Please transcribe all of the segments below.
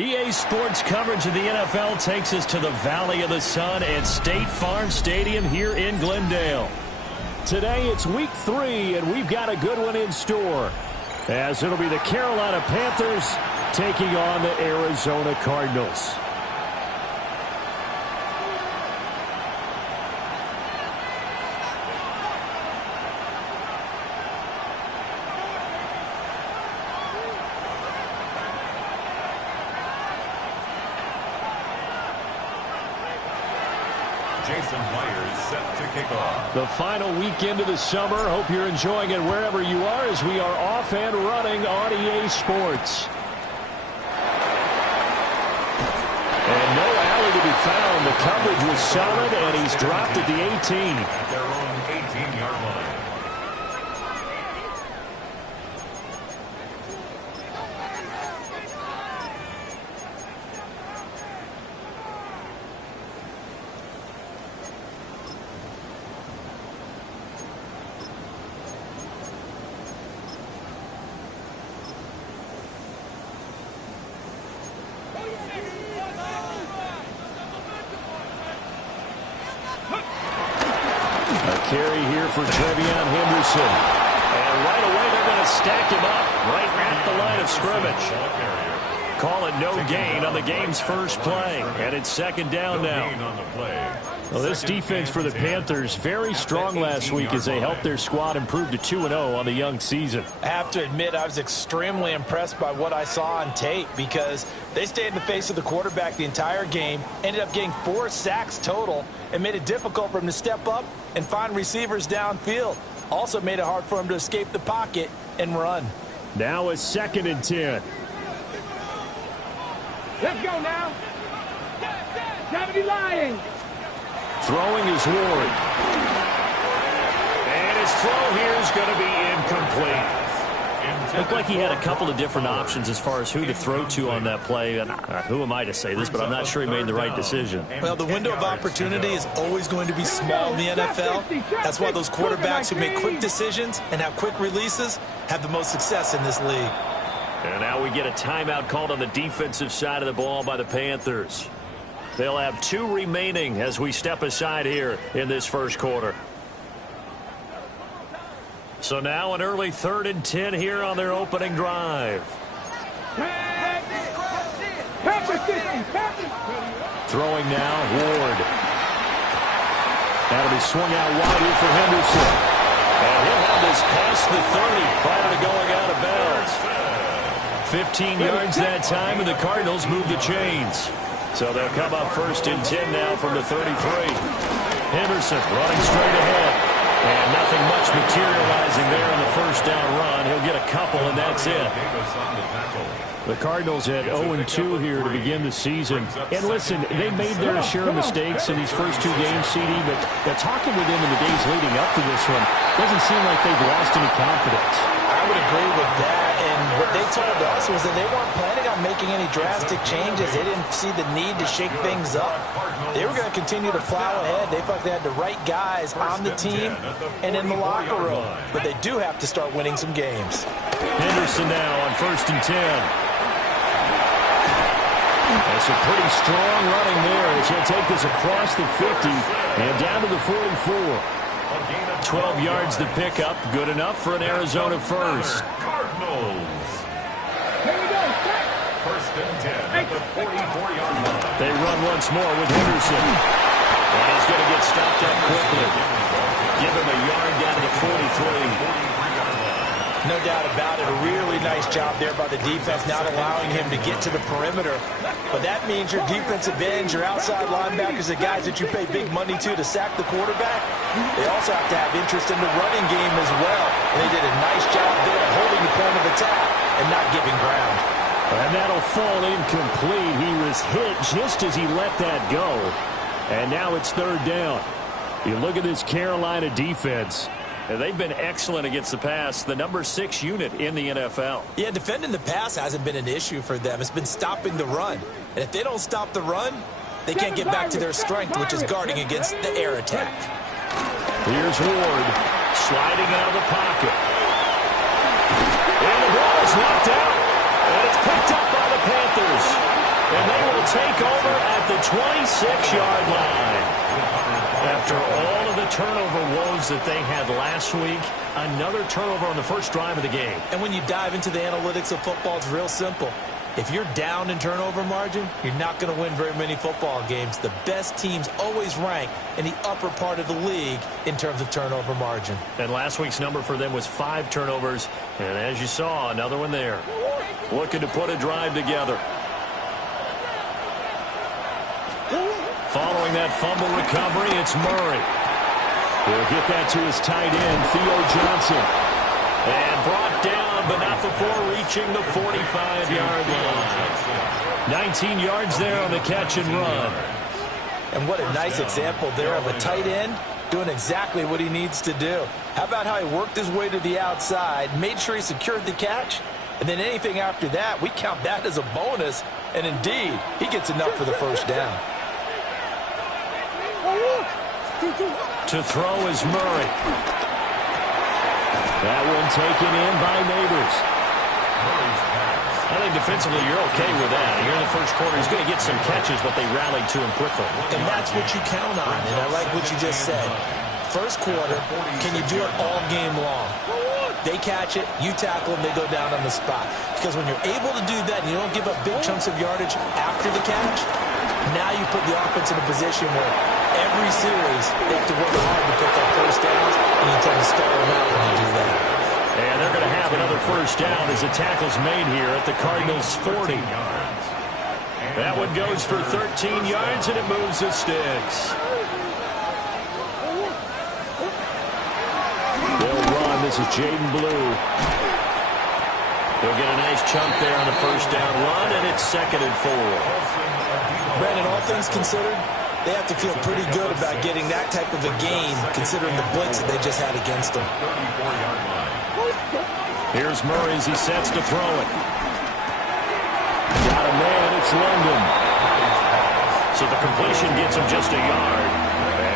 EA Sports coverage of the NFL takes us to the Valley of the Sun at State Farm Stadium here in Glendale. Today it's week 3, and we've got a good one in store, as it'll be the Carolina Panthers taking on the Arizona Cardinals. The final weekend of the summer. Hope you're enjoying it wherever you are, as we are off and running on EA Sports. And no alley to be found. The coverage was solid, and he's dropped at the 18. At their own 18-yard line. Carry here for Trevion Henderson. And right away they're going to stack him up right at the line of scrimmage. Call it no gain on the game's first play. And it's second down now. Well, this defense for the Panthers, very strong last week as they helped their squad improve to 2-0 on the young season. I have to admit, I was extremely impressed by what I saw on tape, because they stayed in the face of the quarterback the entire game, ended up getting 4 sacks total, and made it difficult for him to step up and find receivers downfield. Also made it hard for him to escape the pocket and run. Now a 2nd and 10. Let's go now. Time to be lying. Throwing is Ward. And his throw here is going to be incomplete. Looked like he had a couple of different options as far as who to throw to on that play. And who am I to say this, but I'm not sure he made the right decision. Well, the window of opportunity is always going to be small in the NFL. That's why those quarterbacks who make quick decisions and have quick releases have the most success in this league. And now we get a timeout called on the defensive side of the ball by the Panthers. They'll have 2 remaining as we step aside here in this first quarter. So now an early 3rd and 10 here on their opening drive. Throwing now, Ward. That'll be swung out wide here for Henderson. And he'll have this past the 30 prior to going out of bounds. 15 yards that time, and the Cardinals move the chains. So they'll come up 1st and 10 now from the 33. Henderson running straight ahead. And nothing much materializing there on the first down run. He'll get a couple, and that's it. The Cardinals at 0-2 here to begin the season. And listen, they made their share of mistakes in these first 2 games, CD, but talking with them in the days leading up to this one, doesn't seem like they've lost any confidence. I would agree with that. And what they told us was that they weren't planning on making any drastic changes. They didn't see the need to shake things up. They were going to continue to plow ahead. They felt they had the right guys on the team and in the locker room. But they do have to start winning some games. Henderson now on 1st and 10. That's a pretty strong running there as he'll take this across the 50 and down to the 44. 12 yards to pick up. Good enough for an Arizona first. Cardinals. First and 10 at the 44-yard line. They run once more with Henderson. And he's going to get stopped up quickly. Give him a yard down to the 43. No doubt about it. A really nice job there by the defense, not allowing him to get to the perimeter. But that means your defensive ends, your outside linebackers, the guys that you pay big money to sack the quarterback, they also have to have interest in the running game as well. And they did a nice job there holding the point of attack and not giving ground. And that'll fall incomplete. He was hit just as he let that go. And now it's 3rd down. You look at this Carolina defense. They've been excellent against the pass, the number 6 unit in the NFL. Yeah, defending the pass hasn't been an issue for them. It's been stopping the run. And if they don't stop the run, they can't get back to their strength, which is guarding against the air attack. Here's Ward sliding out of the pocket. And the ball is knocked out. And it's picked up by the Panthers. take over at the 26-yard line. After all of the turnover woes that they had last week, another turnover on the first drive of the game. And when you dive into the analytics of football, it's real simple. If you're down in turnover margin, you're not going to win very many football games. The best teams always rank in the upper part of the league in terms of turnover margin. And last week's number for them was 5 turnovers. And as you saw, another one there. Looking to put a drive together. Following that fumble recovery, it's Murray. He'll get that to his tight end, Theo Johnson. And brought down, but not before reaching the 45-yard line. 19 yards there on the catch and run. And what a nice example there of a tight end doing exactly what he needs to do. How about how he worked his way to the outside, made sure he secured the catch, and then anything after that, we count that as a bonus. And indeed, he gets enough for the first down. To throw is Murray. That one taken in by Neighbors. I think defensively you're okay with that. Here in the first quarter, he's going to get some catches, but they rallied to him quickly. And that's what you count on, and I like what you just said. First quarter, can you do it all game long? They catch it, you tackle them, they go down on the spot. Because when you're able to do that and you don't give up big chunks of yardage after the catch, now you put the offense in a position where every series they have to work hard to pick up first downs, and you tend to stall them out when you do that. And they're going to have another first down as the tackle's made here at the Cardinals' 40. That one goes for 13 yards, and it moves the sticks. They'll run. This is Jaden Blue. He'll get a nice chunk there on the first down run, and it's 2nd and 4. Brandon, all things considered, they have to feel pretty good about getting that type of a gain, considering the blitz that they just had against them. Here's Murray as he sets to throw it. Got a man, it's London. So the completion gets him just a yard.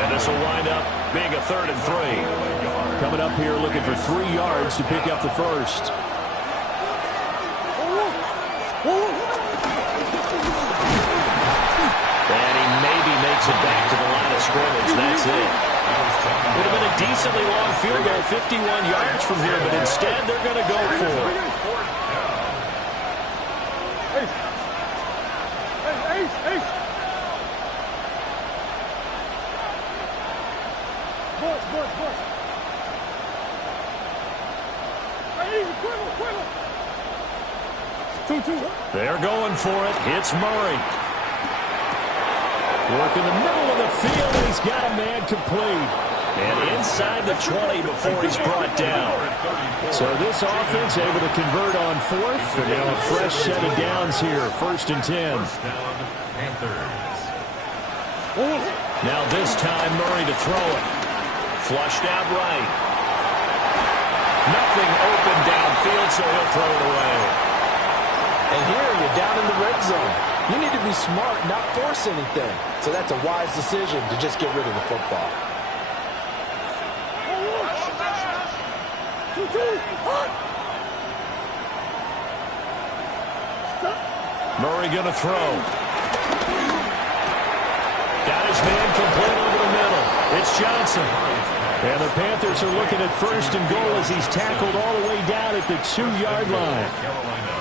And this will wind up being a 3rd and 3. Coming up here looking for 3 yards to pick up the first. And he maybe makes it back to the line of scrimmage. That's it. Would have been a decently long field goal, 51 yards from here, but instead they're going to go for it. Ace. Bus. Hey, quick. 2-2. They're going for it. Hits Murray. Work in the middle of the field, and he's got a man complete. And inside the 20 before he's brought down. So this offense able to convert on 4th, and now a fresh set of downs here, 1st and 10. Now this time Murray to throw it. Flushed out right. Nothing open downfield, so he'll throw it away. And here you're down in the red zone. You need to be smart, not force anything. So that's a wise decision to just get rid of the football. Murray going to throw. Got his man complete over the middle. It's Johnson. And the Panthers are looking at 1st and goal as he's tackled all the way down at the 2-yard line.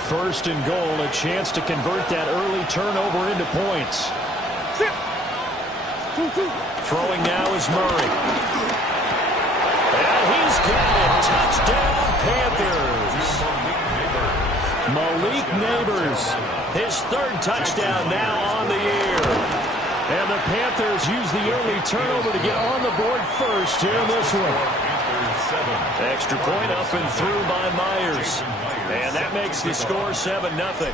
1st and goal, a chance to convert that early turnover into points. Throwing now is Murray. And he's got it. Touchdown, Panthers. Malik Neighbors, his 3rd touchdown now on the year. And the Panthers use the early turnover to get on the board first here in this one. Extra point up and through by Myers. And that makes the score 7-0.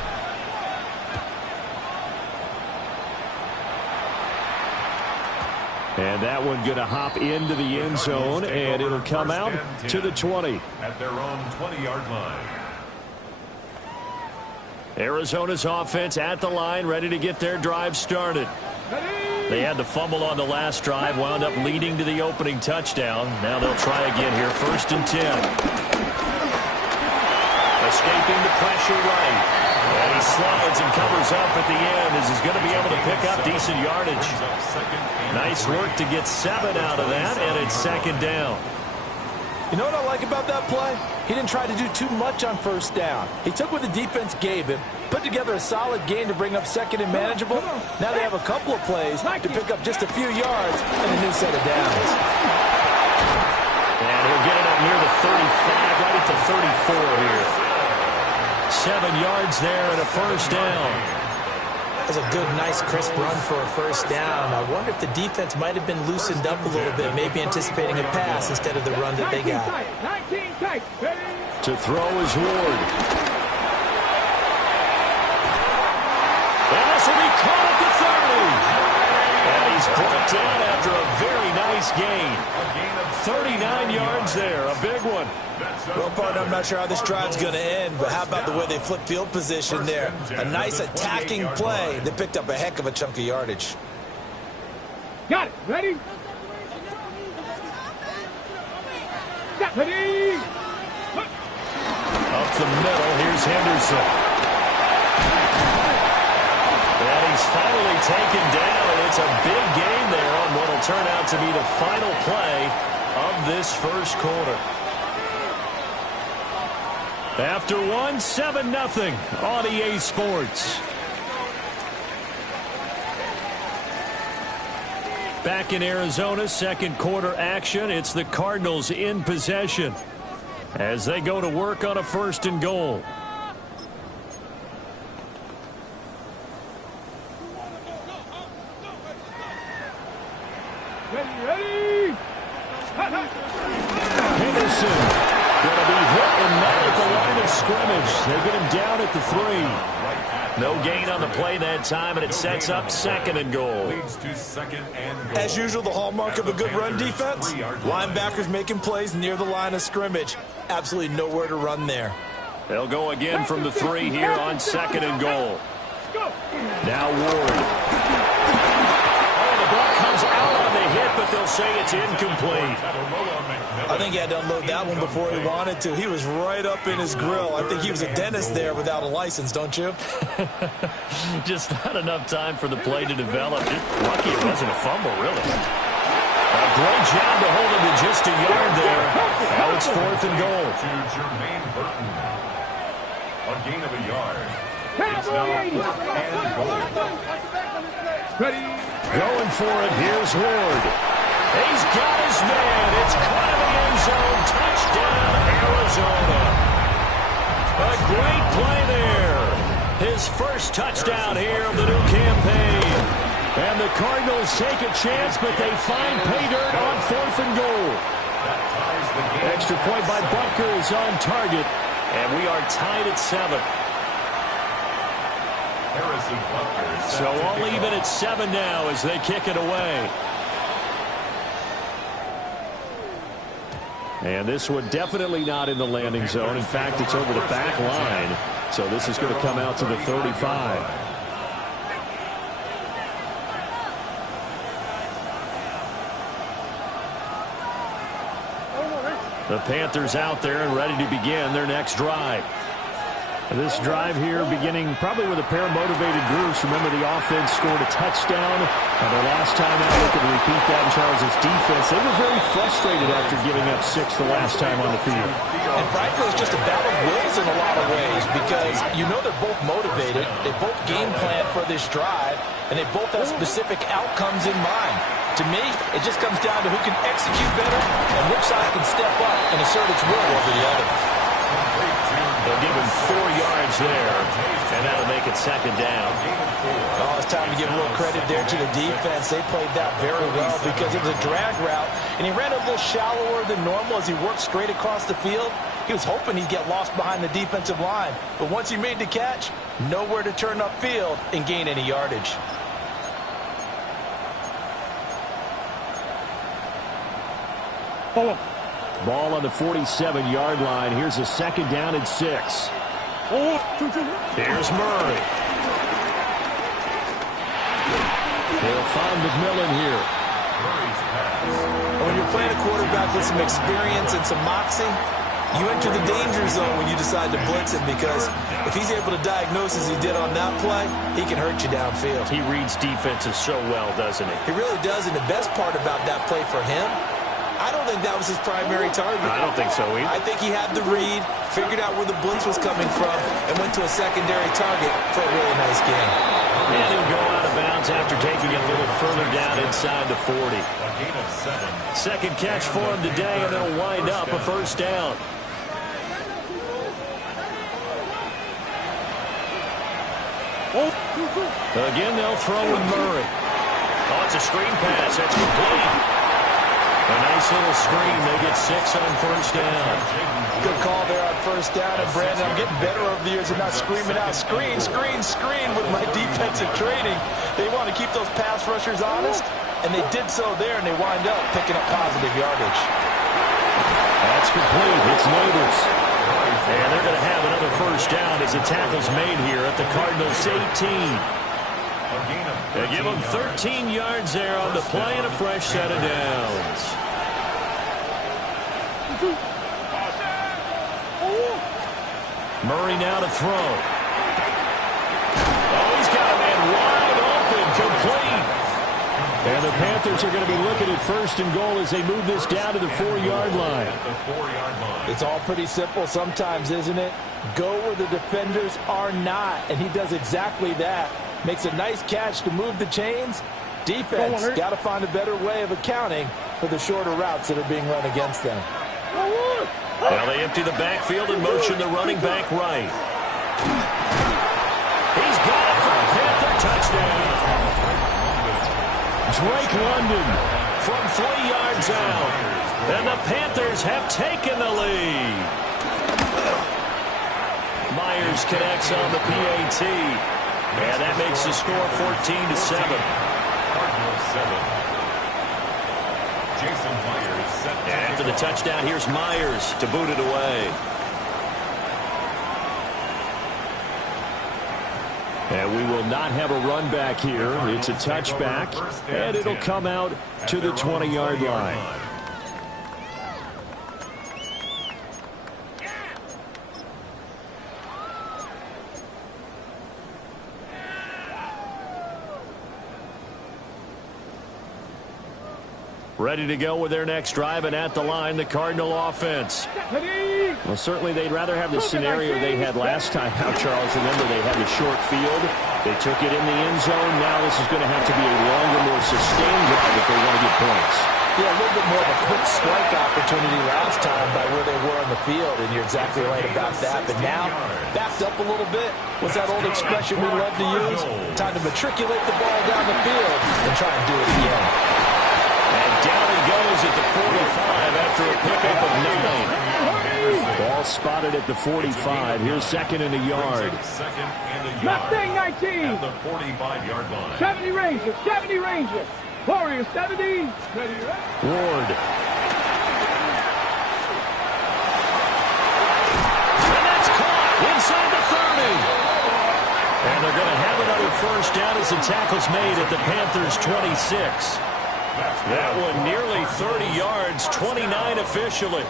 And that one going to hop into the end zone, and it'll come out to the 20. At their own 20-yard line. Arizona's offense at the line, ready to get their drive started. They had the fumble on the last drive, wound up leading to the opening touchdown. Now they'll try again here, 1st and 10. Escaping the pressure right. And he slides and covers up at the end as he's going to be able to pick up decent yardage. Nice work to get 7 out of that, and it's second down. You know what I like about that play? He didn't try to do too much on first down. He took what the defense gave him, put together a solid gain to bring up second and manageable. Now they have a couple of plays to pick up just a few yards and a new set of downs. And he'll get it up near the 35, right at the 34 here. 7 yards there and a first down. That was a good, nice, crisp run for a first down. I wonder if the defense might have been loosened up a little bit, maybe anticipating a pass instead of the run that they got. To throw is Ward. And this will be caught at the 30. And he's brought down after a very nice gain. 39 yards there, a big one. Well, partner, I'm not sure how this drive's going to end, but how about the way they flip field position there? A nice attacking play that picked up a heck of a chunk of yardage. Got it. Ready? Ready? Up the middle, here's Henderson. And he's finally taken down, and it's a big gain there on what will turn out to be the final play of this first quarter. After 7-0 on EA Sports. Back in Arizona, second quarter action. It's the Cardinals in possession as they go to work on a 1st and goal. Ready? Henderson going to be hit and not at the line of scrimmage. They get him down at the 3. No gain on the play that time, and it sets up 2nd and goal. As usual, the hallmark of a good run defense, linebackers making plays near the line of scrimmage. Absolutely nowhere to run there. They'll go again from the 3 here on 2nd and goal. Now Ward. Comes out on the hit, but they'll say it's incomplete. I think he had to unload that one before he wanted to. He was right up in his grill. I think he was a dentist there without a license, don't you? Just not enough time for the play to develop. Just lucky it wasn't a fumble, really. A great job to hold him to just a yard there. Now it's 4th and goal. To Jermaine Burton. A gain of a yard. It's now 4th and goal. Ready? Going for it, here's Ward. He's got his man. It's caught in the end zone. Touchdown, Arizona. A great play there. His first touchdown here of the new campaign. And the Cardinals take a chance, but they find pay dirt on 4th and goal. Extra point by Butker is on target. And we are tied at 7. So all even at 7 now as they kick it away. And this one definitely not in the landing zone. In fact, it's over the back line. So this is going to come out to the 35. The Panthers out there and ready to begin their next drive. This drive here beginning probably with a pair of motivated groups. Remember, the offense scored a touchdown. Their last time out, they could repeat that in Charles' defense. They were very frustrated after giving up 6 the last time on the field. And frankly, it's just a battle of wills in a lot of ways because you know they're both motivated. They both game plan for this drive, and they both have specific outcomes in mind. To me, it just comes down to who can execute better and which side can step up and assert its will over the other. They'll give him 4 yards there, and that'll make it 2nd down. Oh, it's time to give a little credit there to the defense. They played that very well because it was a drag route, and he ran a little shallower than normal as he worked straight across the field. He was hoping he'd get lost behind the defensive line, but once he made the catch, nowhere to turn upfield and gain any yardage. Ball on the 47-yard line. Here's a 2nd down and 6. Here's Murray. They'll find McMillan here. When you're playing a quarterback with some experience and some moxie, You enter the danger zone when you decide to blitz him, because if he's able to diagnose as he did on that play, he can hurt you downfield. He reads defenses so well, doesn't he? He really does, and the best part about that play for him, I don't think that was his primary target. I don't think so either. I think he had the read, figured out where the blitz was coming from, and went to a secondary target for a really nice game. And he'll go out of bounds after taking it a little further down inside the 40. A gain of 7. Second catch for him today, and they'll wind up a first down. Again, they'll throw with Murray. Oh, it's a screen pass. That's complete. A nice little screen. They get 6 on first down. Good call there on first down. And, Brandon, I'm getting better over the years of not screaming out, screen, screen, screen with my defensive training. They want to keep those pass rushers honest, and they did so there, and they wind up picking up positive yardage. That's complete. It's Neighbors. And they're going to have another first down as the tackle's made here at the Cardinals' 18. They give them 13 yards there on the play and a fresh set of downs. Murray now to throw. Oh, he's got a man wide open, complete. And the Panthers are going to be looking at first and goal as they move this down to the 4-yard line. It's all pretty simple sometimes, isn't it? Go where the defenders are not, and he does exactly that. Makes a nice catch to move the chains. Defense got to find a better way of accounting for the shorter routes that are being run against them. Now they empty the backfield and motion the running back right. He's got it for a Panther touchdown. Drake London from 3 yards out. And the Panthers have taken the lead. Myers connects on the PAT. And that makes the score 14-7. Cardinals 7. Jason Myers set. And after the touchdown, here's Myers to boot it away. And we will not have a run back here. It's a touchback, and it'll come out to the 20-yard line. Ready to go with their next drive, and at the line, the Cardinal offense. Well, certainly they'd rather have the scenario they had last time out, Charles. Remember, they had a short field. They took it in the end zone. Now this is going to have to be a longer, more sustained drive if they want to get points. Yeah, a little bit more of a quick strike opportunity last time by where they were on the field, and you're exactly right about that. But now, backed up a little bit. What's that old expression we love to use? Time to matriculate the ball down the field and try and do it again. And down he goes at the 45 after a pickup of 9. Ball spotted at the 45. Here's second and a yard. Second and a yard. Mustang 19. At the 45-yard line. 70 Rangers. 70 Rangers. Warriors 70. Ready, Ward. And that's caught inside the 30. And they're going to have another first down as the tackle's made at the Panthers' 26. That one nearly 30 yards, 29 officially.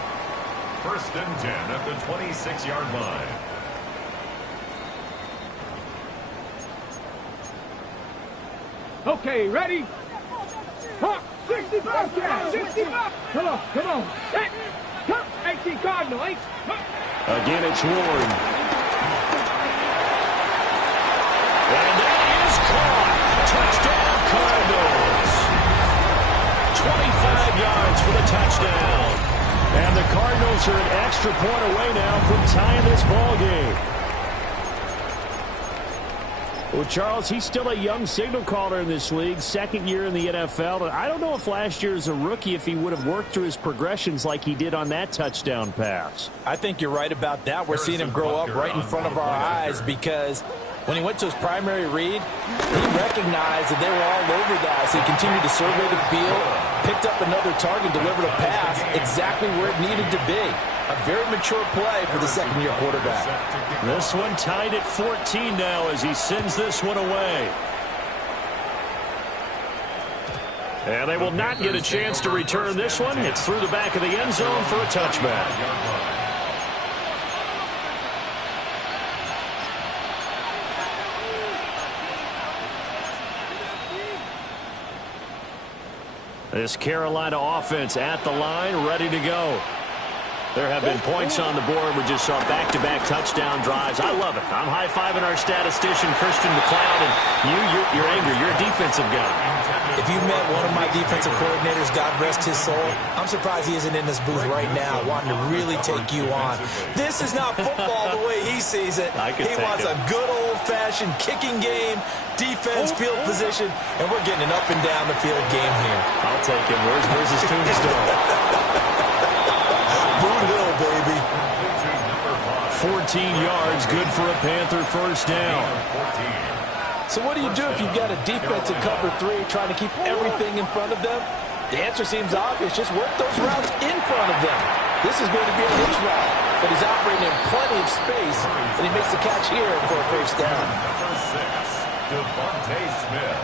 First and 10 at the 26-yard line. Okay, ready? Huh, 65 catch, 65. Come on. Set. Come, 18 Cardinal, 8. Again, it's Ward. And that is caught. Touchdown, Cardinals. 25 yards for the touchdown. And the Cardinals are an extra point away now from tying this ball game. Well, Charles, he's still a young signal caller in this league, second year in the NFL. I don't know if last year as a rookie, if he would have worked through his progressions like he did on that touchdown pass. I think you're right about that. We're seeing him grow up right in front of our eyes, because when he went to his primary read, he recognized that they were all over that. So he continued to survey the field, picked up another target, delivered a pass exactly where it needed to be. A very mature play for the second-year quarterback. This one tied at 14 now as he sends this one away. And they will not get a chance to return this one. It's through the back of the end zone for a touchback. This Carolina offense at the line, ready to go. There have been points on the board. We just saw back-to-back touchdown drives. I love it. I'm high-fiving our statistician, Christian McLeod, and you're angry. You're a defensive guy. If you met one of my defensive coordinators, God rest his soul, I'm surprised he isn't in this booth right now wanting to really take you on. This is not football the way he sees it. He wants a good old-fashioned kicking game, defense, field position, and we're getting an up-and-down-the-field game here. I'll take him. Where's his tombstone? Boot Hill, baby. 14 yards, good for a Panther first down. So what do you do if you've got a defense in cover 3 trying to keep everything in front of them? The answer seems obvious. Just work those routes in front of them. This is going to be a hitch route, but he's operating in plenty of space, and he makes the catch here for a first down. Number 6, Devontae Smith.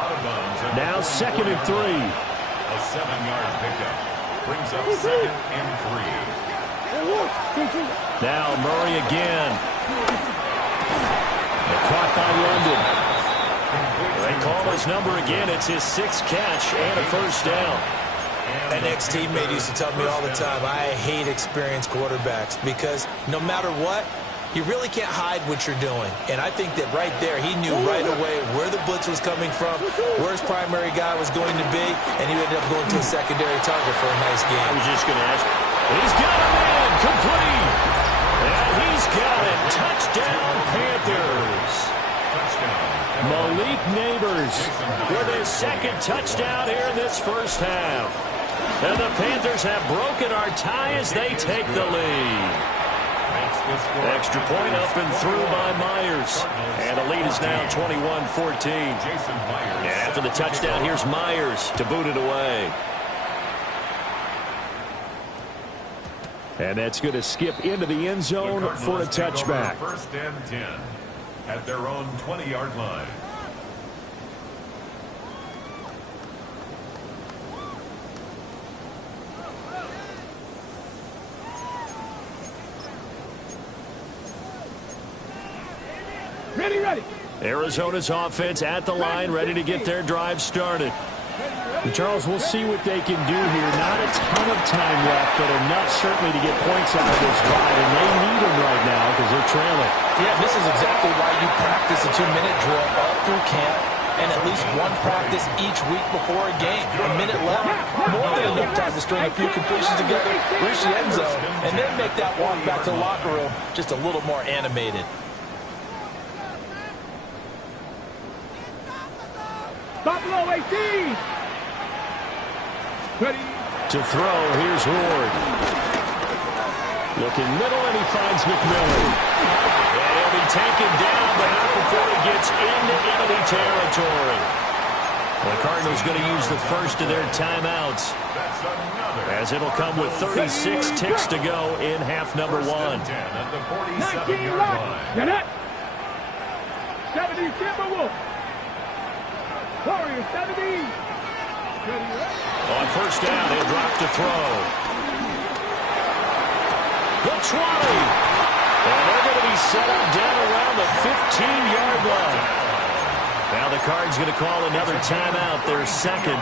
Out of bounds. Now 2nd and 3. A 7-yard pickup. Brings up 2nd and 3. Now Murray again. Caught by London. They call his number again. It's his 6th catch and a first down. An ex-teammate used to tell me all the time, I hate experienced quarterbacks because no matter what, you really can't hide what you're doing. And I think that right there, he knew right away where the blitz was coming from, where his primary guy was going to be, and he ended up going to a secondary target for a nice game. I was just going to ask. He's got him in. Complete. And he's got it. Touchdown, Panthers. Malik Neighbors with his 2nd touchdown here in this first half. And the Panthers have broken our tie as they take the lead. Extra point up and through by Myers. And the lead is now 21-14. And after the touchdown, here's Myers to boot it away. And that's going to skip into the end zone for a touchback. 1st and 10 at their own 20-yard line. Ready. Arizona's offense at the line, ready to get their drive started. And Charles, we'll see what they can do here. Not a ton of time left, but enough certainly to get points out of this drive, and they need them right now because they're trailing. Yeah, this is exactly why you practice a 2-minute drill all through camp and at least one practice each week before a game. A minute left, more than enough time to string a few completions together, reach the end zone, and then make that walk back to the locker room just a little more animated. Buffalo 18. Ready. To throw, here's Ward. Looking middle, and he finds McMillan. And he'll be taken down, but not before he gets into enemy territory. The Cardinals going to use the first of their timeouts, as it'll come with 36 ticks to go in half number 1. At the 19 47-yard left. line. Get it. 70 Timberwolves. Warriors 70. On first down, he'll drop to throw. The 20. And they're going to be set up down around the 15-yard line. Now the Cards going to call another timeout, their 2nd.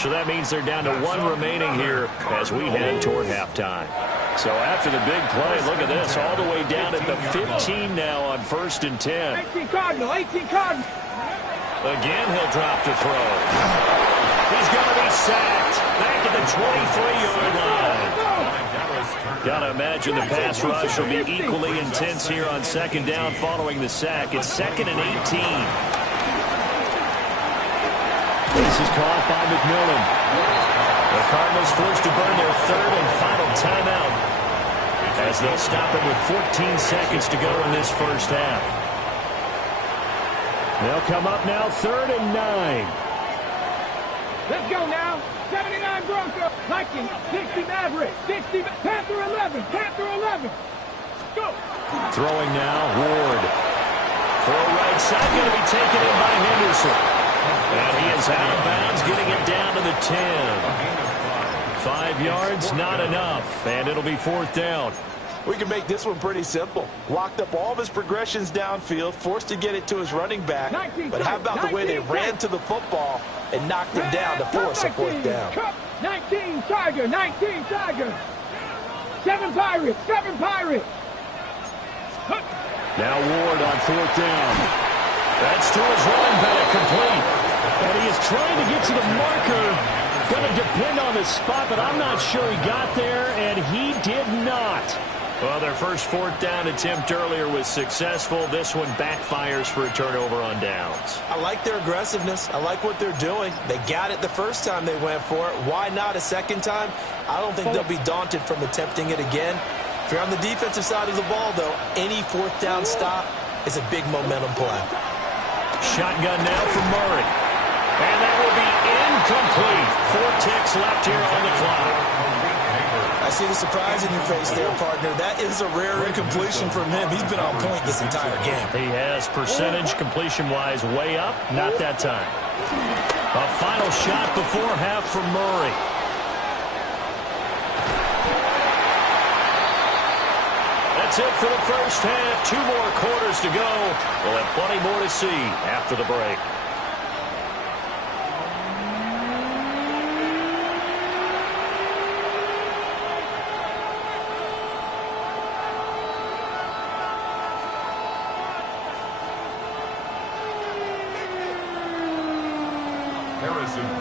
So that means they're down to 1 remaining here as we head toward halftime. So after the big play, look at this, all the way down at the 15 now on 1st and 10. 18 Cardinal. Again, he'll drop to throw. He's going to be sacked back at the 23-yard line. Got to imagine the pass rush will be equally intense here on 2nd down following the sack. It's 2nd and 18. This is caught by McMillan. The Cardinals forced to burn their 3rd and final timeout as they'll stop it with 14 seconds to go in this first half. They'll come up now 3rd and 9. Let's go now. 79 Broncos. Vikings. 60 Mavericks. 60 Panther 11. Go. Throwing now, Ward. For a right side, going to be taken in by Henderson. And he is out of bounds, getting it down to the 10. 5 yards, not enough, and it'll be 4th down. We can make this one pretty simple. Locked up all of his progressions downfield, forced to get it to his running back. But how about the way they ran to the football and knocked him down to force a fourth down? 19 Tiger, 19 Tiger. 7 Pirates, 7 Pirates. Now Ward on fourth down. That's to his running back, complete. And he is trying to get to the marker. Going to depend on the spot, but I'm not sure he got there, and he did not. Well, their first fourth down attempt earlier was successful. This one backfires for a turnover on downs. I like their aggressiveness. I like what they're doing. They got it the first time they went for it. Why not a second time? I don't think they'll be daunted from attempting it again. If you're on the defensive side of the ball, though, any fourth down stop is a big momentum play. Shotgun now for Murray. And that will be incomplete. 4 ticks left here on the clock. I see the surprise in your face there, partner. That is a rare incompletion from him. He's been on point this entire game. He has percentage completion-wise way up. Not that time. A final shot before half for Murray. That's it for the first half. 2 more quarters to go. We'll have plenty more to see after the break.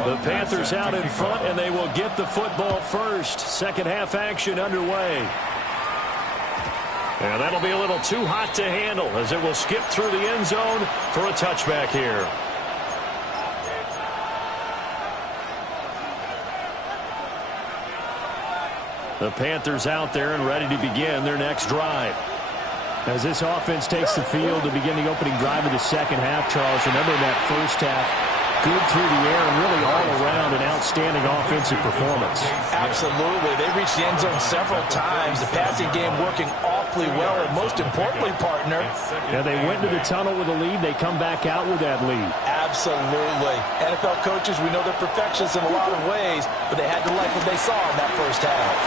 The Panthers out in front, and they will get the football first. Second half action underway. And that'll be a little too hot to handle as it will skip through the end zone for a touchback here. The Panthers out there and ready to begin their next drive. As this offense takes the field to begin the opening drive of the second half, Charles, remember that first half, good through the air and really all around an outstanding offensive performance. Absolutely. They reached the end zone several times. The passing game working awfully well, and most importantly, partner. Yeah, they went to the tunnel with a lead. They come back out with that lead. Absolutely. NFL coaches, we know they're perfectionists in a lot of ways, but they had to like what they saw in that first half.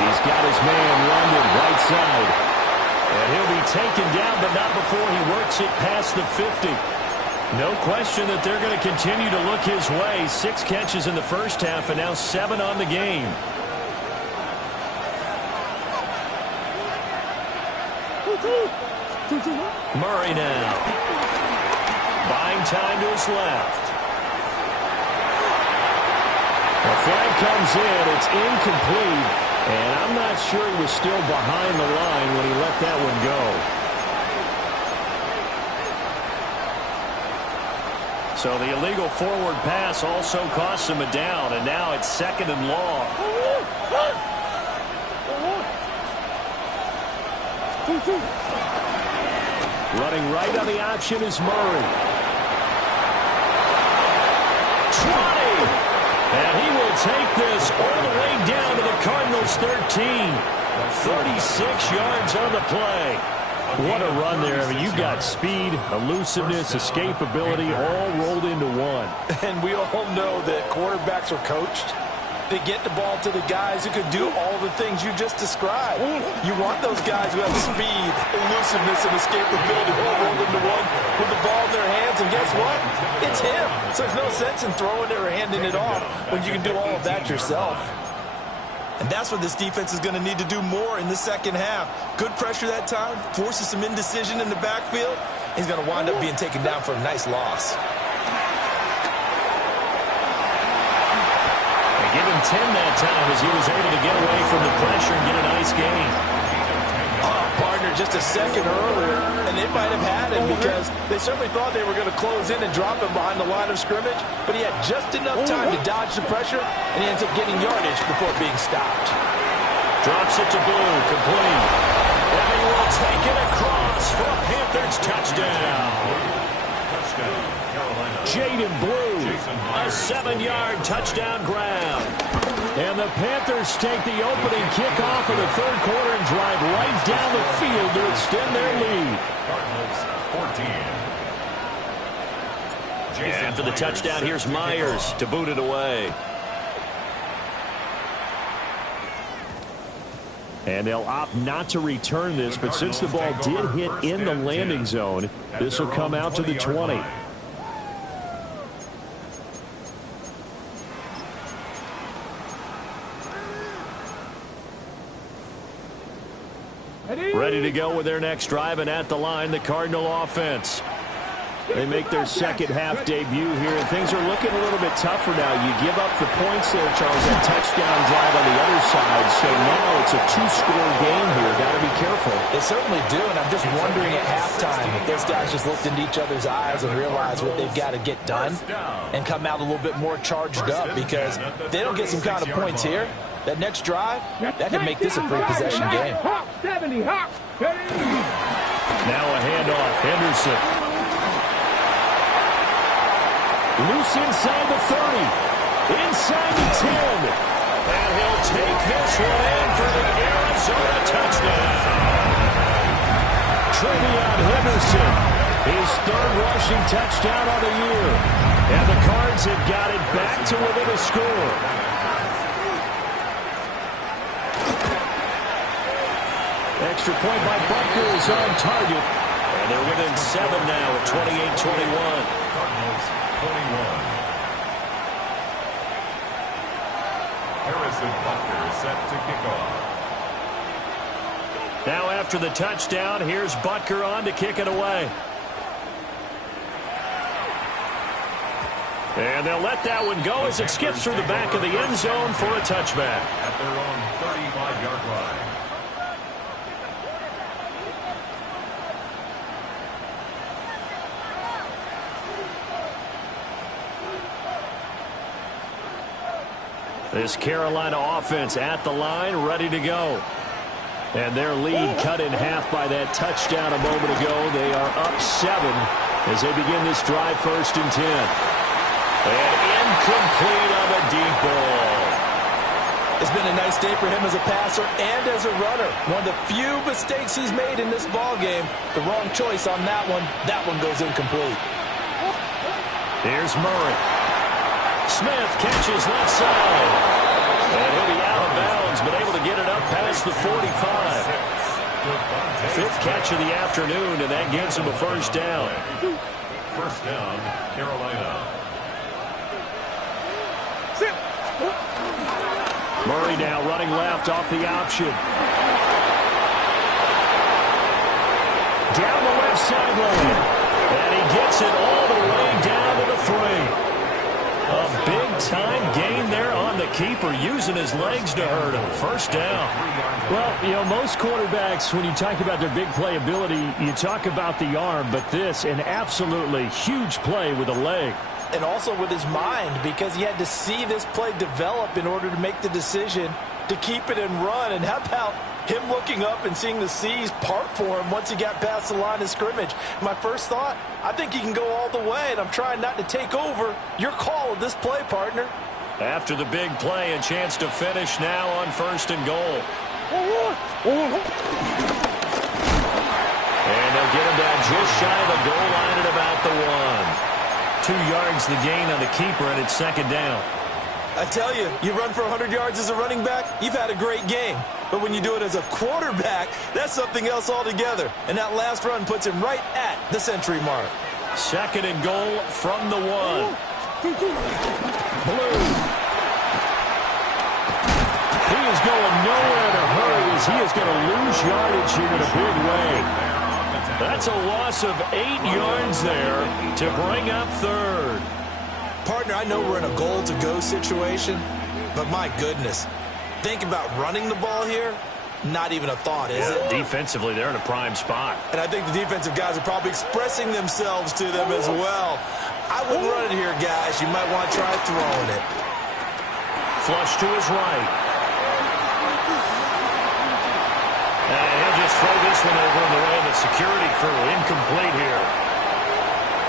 He's got his man London right side. And he'll be taken down, but not before he works it past the 50. No question that they're going to continue to look his way. 6 catches in the first half, and now 7 on the game. Murray now. Buying time to his left. The flag comes in. It's incomplete. And I'm not sure he was still behind the line when he let that one go. So the illegal forward pass also costs him a down, and now it's 2nd and long. Running right on the option is Murray. 20! And he will take this all the way down to the Cardinals' 13. 36 yards on the play. What a run there. I mean, you've got speed, elusiveness, escapability all rolled into one. And we all know that quarterbacks are coached. They get the ball to the guys who can do all the things you just described. You want those guys who have speed, elusiveness, and escapability all rolled into one with the ball in their hands. And guess what? It's him. So there's no sense in throwing it or handing it off when you can do all of that yourself. And that's what this defense is going to need to do more in the second half. Good pressure that time, forces some indecision in the backfield. He's going to wind up being taken down for a nice loss. They give him 10 that time as he was able to get away from the pressure and get a nice gain. Partner just a second earlier, and they might have had him because they certainly thought they were going to close in and drop him behind the line of scrimmage, but he had just enough time to dodge the pressure, and he ends up getting yardage before being stopped. Drops it to Blue, complete. And he will take it across for a Panthers touchdown. Jaden Blue, a 7-yard touchdown grab. And the Panthers take the opening kickoff of the third quarter and drive right down the field to extend their lead. After the touchdown, here's Myers to boot it away. And they'll opt not to return this, but since the ball did hit in the landing zone, this will come out to the 20. Ready to go with their next drive, and at the line, the Cardinal offense. They make their second half debut here, and things are looking a little bit tougher now. You give up the points there, Charles, that touchdown drive on the other side. So now it's a two-score game here. Got to be careful. They certainly do, and I'm just wondering at halftime if those guys just looked into each other's eyes and realized what they've got to get done and come out a little bit more charged up, because if they don't get some kind of points here, that next drive, that could make this a three-possession game. Now a handoff. Henderson. Loose inside the 30. Inside the 10. And he'll take this one in for the Arizona touchdown. Trevion Henderson. His third rushing touchdown on the year. And the Cards have got it back to within a score. Extra point by Butker is on target. And they're within 7 now at 28-21. Cardinals 21. Harrison Butker set to kick off. Now after the touchdown, here's Butker on to kick it away. And they'll let that one go as it skips through the back of the end zone for a touchback. At their own 35-yard line. This Carolina offense at the line, ready to go. And their lead cut in half by that touchdown a moment ago. They are up 7 as they begin this drive, 1st and 10. And incomplete on the deep ball. It's been a nice day for him as a passer and as a runner. One of the few mistakes he's made in this ball game. The wrong choice on that one. That one goes incomplete. Here's Murray. Smith catches left side. And he'll be out of bounds, but able to get it up past the 45. 5th catch of the afternoon, and that gives him a first down. First down, Carolina. Murray now running left off the option. Down the left sideline. And he gets it all the way down to the 3. A big-time gain there on the keeper, using his legs to hurt him. First down. Well, you know, most quarterbacks, when you talk about their big playability, you talk about the arm, but this, an absolutely huge play with a leg. And also with his mind, because he had to see this play develop in order to make the decision to keep it and run. And how about him looking up and seeing the seas part for him once he got past the line of scrimmage? My first thought, I think he can go all the way, and I'm trying not to take over. Your call of this play, partner. After the big play, a chance to finish now on 1st and goal. And they'll get him down just shy of the goal line at about the 1. 2 yards the gain on the keeper, and it's 2nd down. I tell you, you run for 100 yards as a running back, you've had a great game. But when you do it as a quarterback, that's something else altogether. And that last run puts him right at the century mark. 2nd and goal from the 1. Blue. He is going nowhere in a hurry as he is going to lose yardage here in a big way. That's a loss of 8 yards there to bring up 3rd. Partner, I know we're in a goal-to-go situation, but my goodness, think about running the ball here. Not even a thought, is it? Defensively, they're in a prime spot. And I think the defensive guys are probably expressing themselves to them as well. I wouldn't run it here, guys. You might want to try throwing it. Flush to his right. And he'll just throw this one over in the way of the security crew. Incomplete here.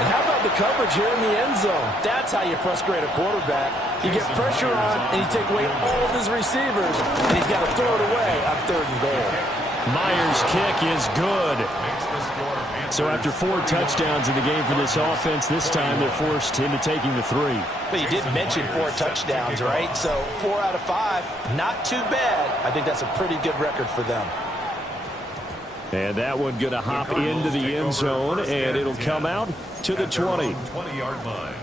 And how about the coverage here in the end zone? That's how you frustrate a quarterback. You get pressure on, and you take away all of his receivers, and he's got to throw it away on 3rd and goal. Myers' kick is good. So after 4 touchdowns in the game for this offense, this time they're forced into taking the 3. But you did mention 4 touchdowns, right? So 4 out of 5, not too bad. I think that's a pretty good record for them. And that one going to hop into the end zone, and it'll come out to the 20. 20-yard line.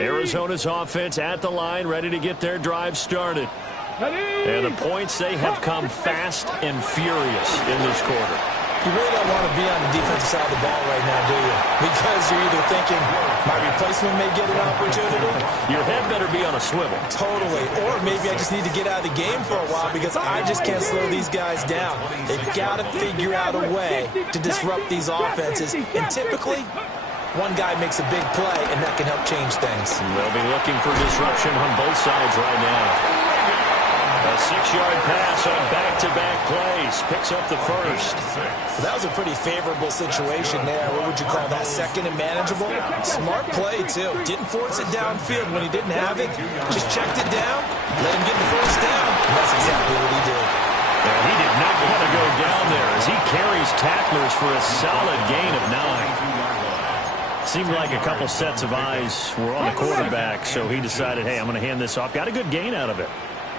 Arizona's offense at the line, ready to get their drive started. And the points, they have come fast and furious in this quarter. You really don't want to be on the defensive side of the ball right now, do you? Because you're either thinking, my replacement may get an opportunity. Your head better be on a swivel. Totally. Or maybe I just need to get out of the game for a while because I just can't slow these guys down. They've got to figure out a way to disrupt these offenses. And typically, one guy makes a big play, and that can help change things. They'll be looking for disruption on both sides right now. A 6-yard pass on back-to-back plays. Picks up the first. Well, that was a pretty favorable situation there. What would you call that? Second and manageable? Smart play, too. Didn't force it downfield when he didn't have it. Just checked it down, let him get the first down. And that's exactly what he did. And he did not want to go down there as he carries tacklers for a solid gain of 9. Seemed like a couple sets of eyes were on the quarterback, so he decided, hey, I'm going to hand this off. Got a good gain out of it.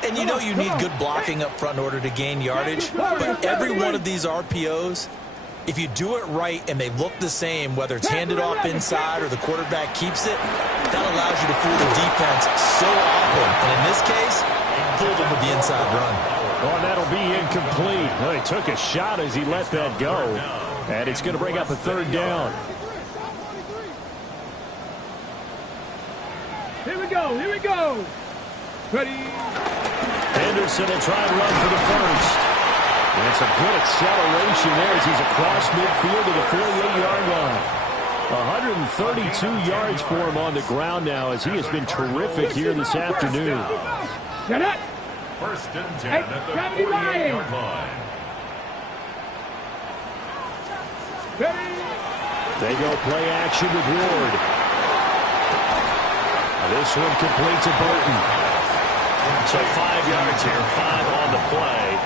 And you know you need good blocking up front in order to gain yardage. But every one of these RPOs, if you do it right and they look the same, whether it's handed off inside or the quarterback keeps it, that allows you to fool the defense so often. And in this case, fooled them with the inside run. Oh, and that'll be incomplete. Well, he took a shot as he let that go. And it's going to bring up a 3rd down. Here we go. Here we go. Ready. Henderson will try and run for the first. And it's a good acceleration there as he's across midfield to the 48-yard line. 132 yards for him on the ground now as he has been terrific here this afternoon. Get it. 1st and 10 at the 48-yard line. Ready. They go play action with Ward. This one complete to Burton. So 5 yards here, 5 on the play.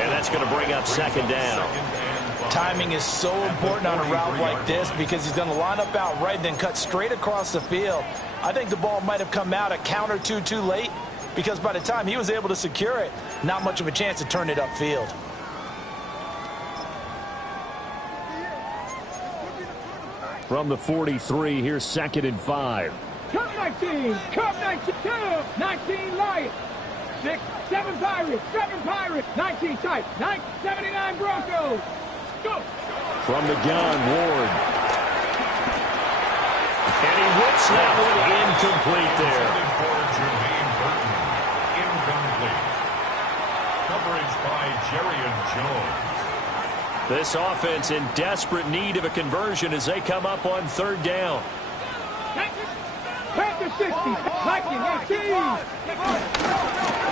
And that's going to bring up 2nd down. Timing is so important on a route like this because he's going to line up out right and then cut straight across the field. I think the ball might have come out a count or two too late because by the time he was able to secure it, not much of a chance to turn it upfield. From the 43, here's 2nd and 5. Cup 19, Cup 19, 19 Lions, 6, 7 Pirates, 7 Pirates, 19 tight, 79 Broncos. Go. From the gun, Ward. And he whips that one incomplete there. Jermaine Burton. Incomplete. Coverage by Jerry and Jones. This offense in desperate need of a conversion as they come up on 3rd down. Panther 60, Viking 18.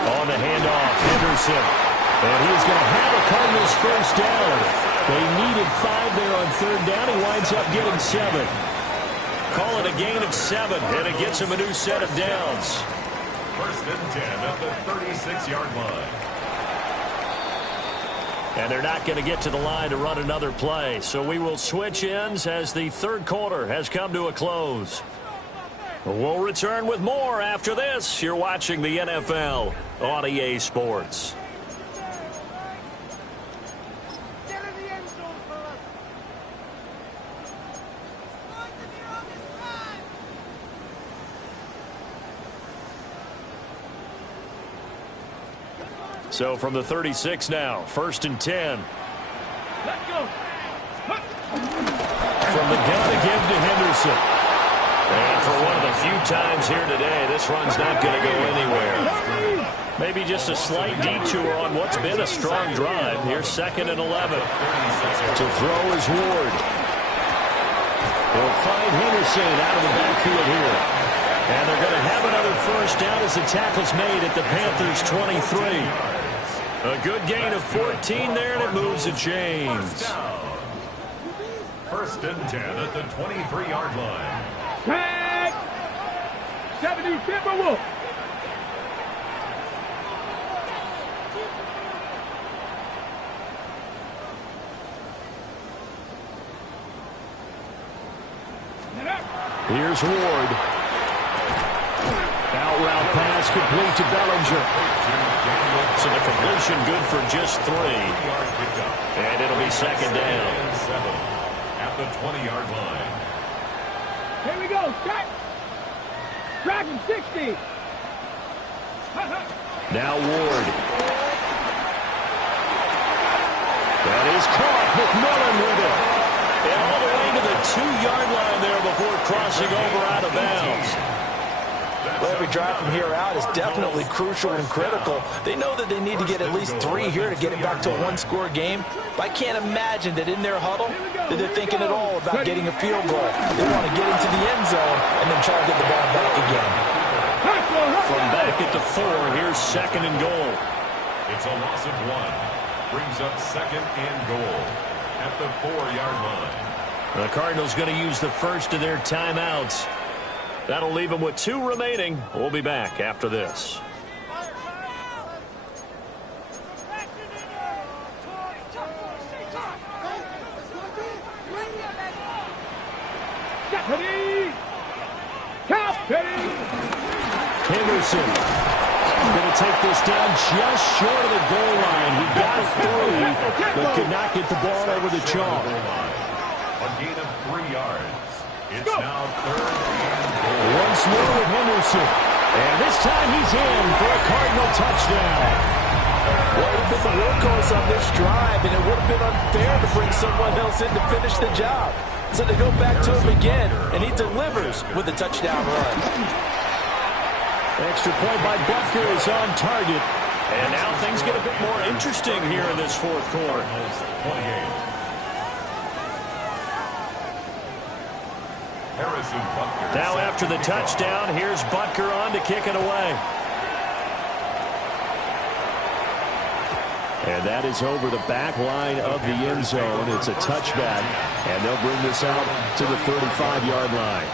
On the handoff, Henderson. And he's going to have a Cardinals first down. They needed 5 there on 3rd down. He winds up getting 7. Call it a gain of 7, and it gets him a new set of downs. 1st and 10 at the 36-yard line. And they're not going to get to the line to run another play. So we will switch ends as the 3rd quarter has come to a close. We'll return with more after this. You're watching the NFL on EA Sports. So from the 36 now, 1st and 10. Let's go. From the gun again to Henderson. And for one of the few times here today, this run's not going to go anywhere. Maybe just a slight detour on what's been a strong drive. Here's 2nd and 11. To throw is Ward. He'll find Henderson out of the backfield here. And they're going to have another first down as the tackle's made at the Panthers' 23. A good gain of 14 there, and it moves the chains. 1st and 10 at the 23-yard line. Tag. 70 Timberwolves. Here's Ward. Out route pass complete to Bellinger. So the completion good for just 3. And it'll be second down. At the 20-yard line. Here we go. Start. Driving 60. Now Ward. That is caught. McMillan with it. And all the way to the 2-yard line there before crossing over out of bounds. Well, every drive from here out is definitely crucial and critical. They know that they need to get at least 3 here to get it back to a 1-score game. But I can't imagine that in their huddle that they're thinking at all about getting a field goal. They want to get into the end zone and then try to get the ball back again. From back at the 4, here's second and goal. It's a loss of 1. Brings up second and goal at the 4-yard line. The Cardinals going to use the first of their timeouts. That'll leave them with 2 remaining. We'll be back after this. Henderson going to take this down just short of the goal line. He got it through, but could not get the ball over the chalk. A gain of 3 yards. It's now third and goal. Once more with Henderson. And this time he's in for a Cardinal touchdown. Well, he's been the workhorse on this drive, and it would have been unfair to bring someone else in to finish the job. So they go back to him again, and he delivers with a touchdown run. Extra point by Butker is on target. And now things get a bit more interesting here in this 4th quarter. 28. Harrison Butker. Now after the touchdown, here's Butker on to kick it away. And that is over the back line of the end zone. It's a touchback, and they'll bring this out to the 35-yard line.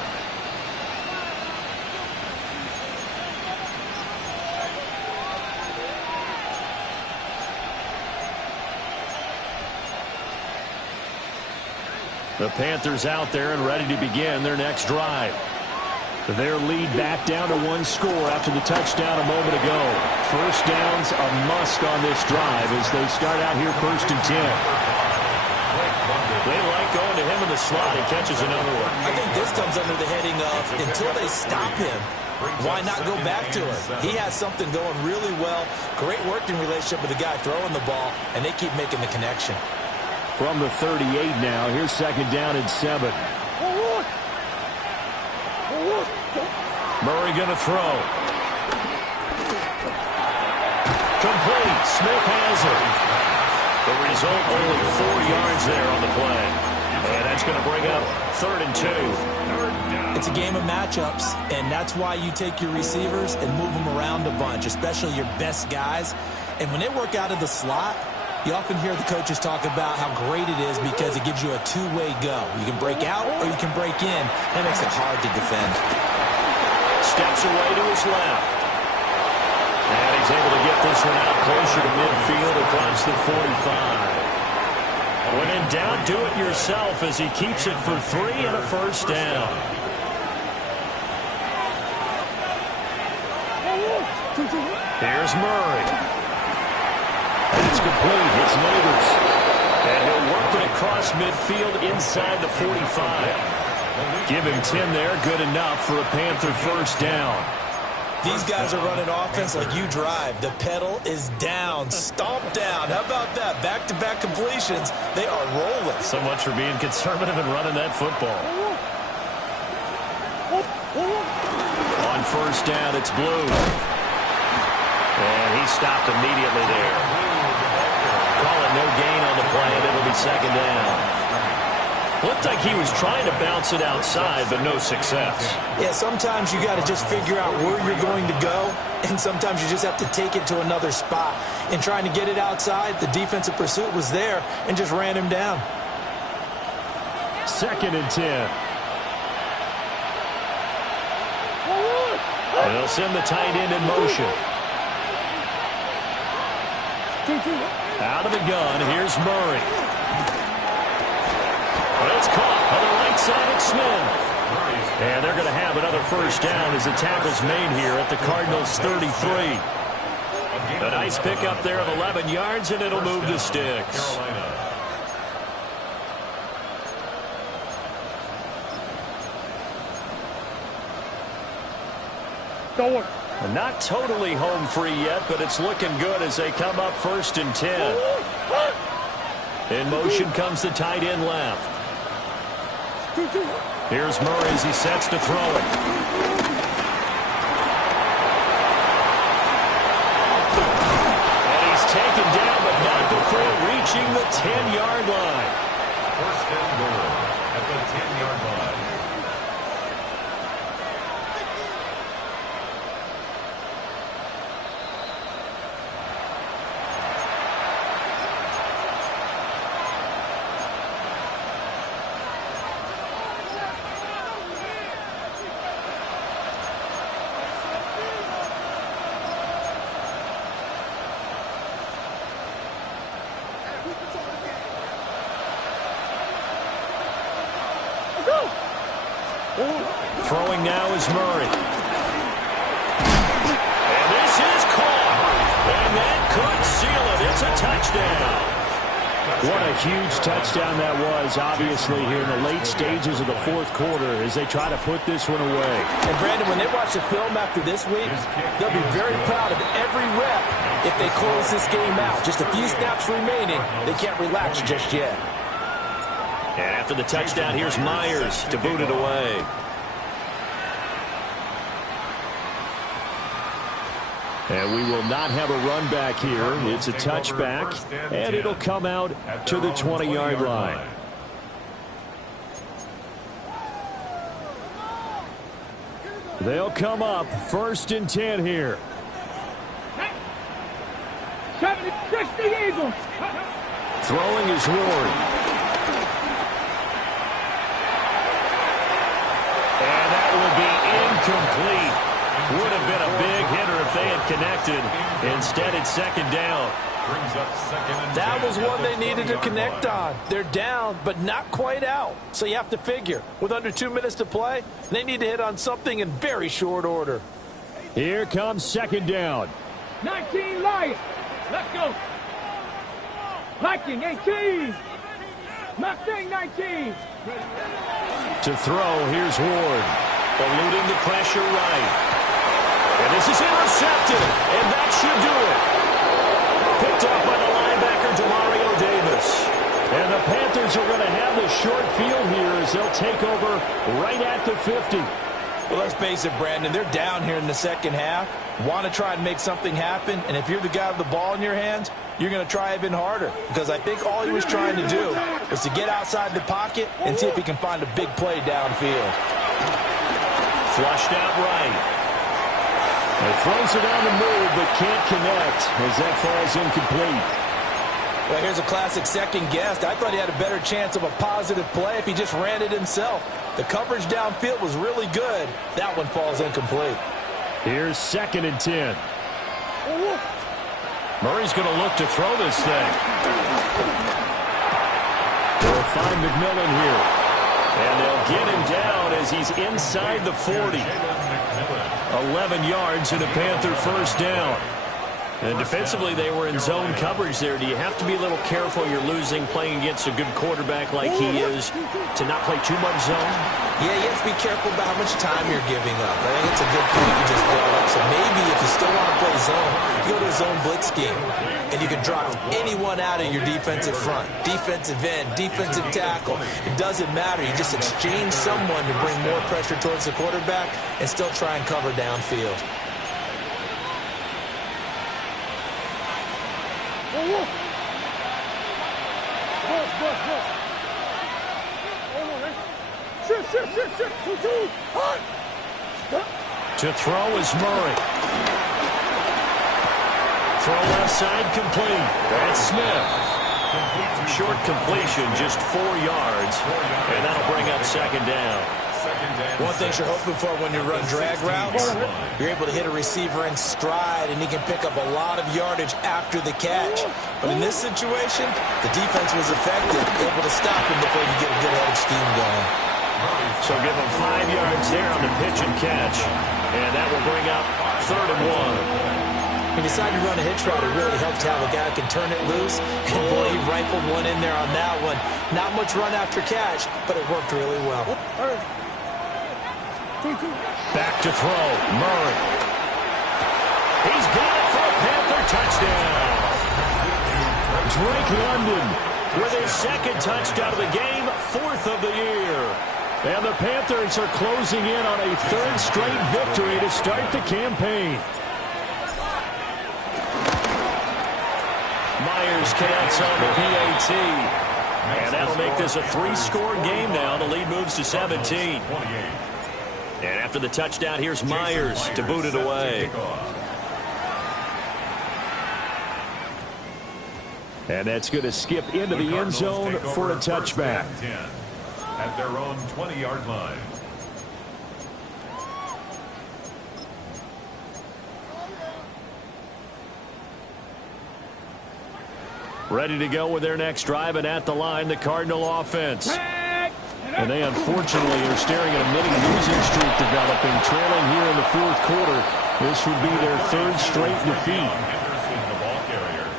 The Panthers out there and ready to begin their next drive. Their lead back down to 1 score after the touchdown a moment ago. First down's a must on this drive as they start out here 1st and 10. They like going to him in the slot. He catches another one. I think this comes under the heading of until they stop him, why not go back to him? He has something going really well. Great working relationship with the guy throwing the ball, and they keep making the connection. From the 38 now, here's second down and 7. Murray going to throw. Complete. Smith has it. The result, only 4 yards there on the play. And that's going to bring up 3rd and 2. It's a game of matchups, and that's why you take your receivers and move them around a bunch, especially your best guys. And when they work out of the slot, you often hear the coaches talk about how great it is because it gives you a 2-way go. You can break out or you can break in. That makes it hard to defend. Steps away to his left. And he's able to get this one out closer to midfield across the 45. When in doubt, do it yourself as he keeps it for 3 and a first down. Here's Murray. And it's complete. It's Neighbors. And he'll work it across midfield inside the 45. Give him 10 there. Good enough for a Panther first down. These guys are running offense like you drive. The pedal is down. Stomp down. How about that? Back-to-back completions. They are rolling. So much for being conservative and running that football. On first down, it's Blue. And he stopped immediately there. Calling no gain on the play, and it'll be second down. Looked like he was trying to bounce it outside, but no success. Yeah, sometimes you got to just figure out where you're going to go, and sometimes you just have to take it to another spot. In trying to get it outside, the defensive pursuit was there and just ran him down. 2nd and 10. They'll send the tight end in motion. Out of the gun, here's Murray. Well, it's caught on the right side. It's Smith. And they're going to have another first down as the tackle's made here at the Cardinals' 33. A nice pickup there of 11 yards, and it'll move the sticks. Not totally home free yet, but it's looking good as they come up 1st and 10. In motion comes the tight end left. Here's Murray as he sets to throw it. And he's taken down, but not before reaching the 10-yard line. 1st and goal at the 10-yard line. Throwing now is Murray. And this is caught. And that could seal it. It's a touchdown. What a huge touchdown that was, obviously, here in the late stages of the 4th quarter as they try to put this one away. And, Brandon, when they watch the film after this week, they'll be very proud of every rep if they close this game out. Just a few snaps remaining. They can't relax just yet. And after the touchdown, here's Myers to boot it away. And we will not have a run back here. It's a touchback, and it'll come out to the 20-yard line. They'll come up 1st and 10 here. 60 Eagles. Throwing is Ward. And that will be incomplete. Would have been a big hitter if they had connected. Instead, it's 2nd down. Brings up 2nd and 10. That was one they needed to connect on. They're down, but not quite out. So you have to figure, with under 2 minutes to play, they need to hit on something in very short order. Here comes 2nd down. 19 Lions. Let's go. Viking 18. Mustang 19. To throw, here's Ward. Eluding the pressure right. And this is intercepted. And that should do it. Picked up by the linebacker, Demario Davis. And the Panthers are going to have the short field here as they'll take over right at the 50. Well, let's face it, Brandon, they're down here in the 2nd half. Want to try and make something happen, and if you're the guy with the ball in your hands, you're going to try even harder, because I think all he was trying to do was to get outside the pocket and see if he can find a big play downfield. Flushed out right. He throws it on the move, but can't connect as that falls incomplete. Well, here's a classic second guess. I thought he had a better chance of a positive play if he just ran it himself. The coverage downfield was really good. That one falls incomplete. Here's 2nd and 10. Murray's going to look to throw this thing. They'll find McMillan here. And they'll get him down as he's inside the 40. 11 yards and a Panther first down. And defensively, they were in zone coverage there. Do you have to be a little careful? You're losing, playing against a good quarterback like he is, to not play too much zone? Yeah, you have to be careful about how much time you're giving up. I think it's a good point you just brought up. So maybe if you still want to play zone, you go to a zone blitz scheme, and you can drop anyone out of your defensive front, defensive end, defensive tackle. It doesn't matter. You just exchange someone to bring more pressure towards the quarterback and still try and cover downfield. To throw is Murray. Throw left side complete. That's Smith. Short completion, just 4 yards. And that'll bring up 2nd down. One thing you're hoping for when you run drag routes, you're able to hit a receiver in stride, and he can pick up a lot of yardage after the catch. But in this situation, the defense was effective, able to stop him before you get a good headed scheme going. So give him 5 yards there on the pitch and catch. And that will bring up 3rd and 1. He decided to run a hitch route. It really helped how the guy can turn it loose. And, boy, he rifled one in there on that one. Not much run after catch, but it worked really well. Back to throw. Murray. He's got it for a Panther touchdown. Drake London with his 2nd touchdown of the game, 4th of the year. And the Panthers are closing in on a 3rd straight victory to start the campaign. Myers counts on the PAT. And that'll make this a 3-score game now. The lead moves to 17. And after the touchdown, here's Myers to boot it away. And that's going to skip into the end zone for a touchback. At their own 20-yard line. Ready to go with their next drive, and at the line, the Cardinal offense. And they unfortunately are staring at a mini losing streak developing, trailing here in the 4th quarter. This would be their 3rd straight defeat.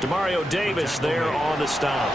Demario Davis there on the stop.